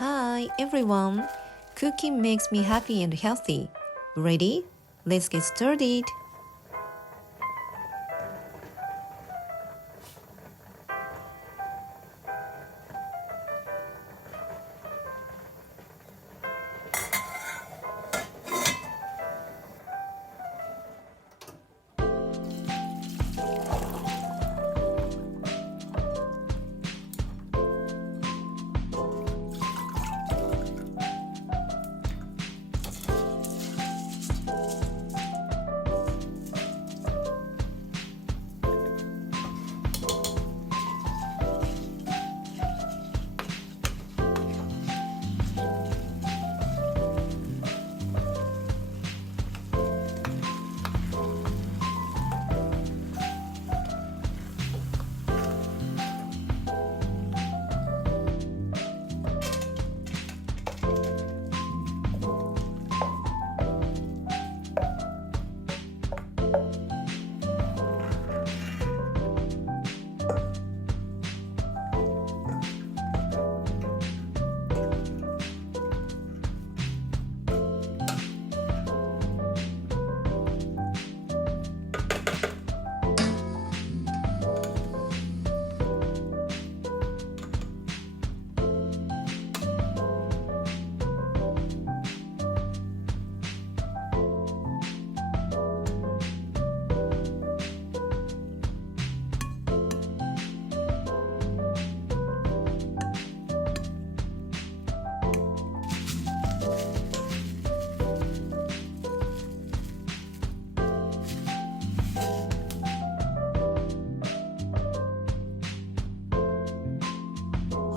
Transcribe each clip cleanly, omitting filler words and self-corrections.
Hi everyone! Cooking makes me happy and healthy. Ready? Let's get started!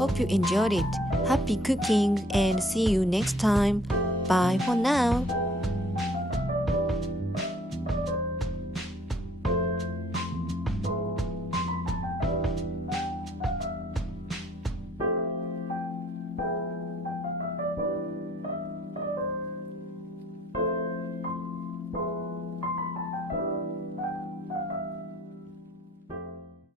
Hope you enjoyed it. Happy cooking and see you next time. Bye for now.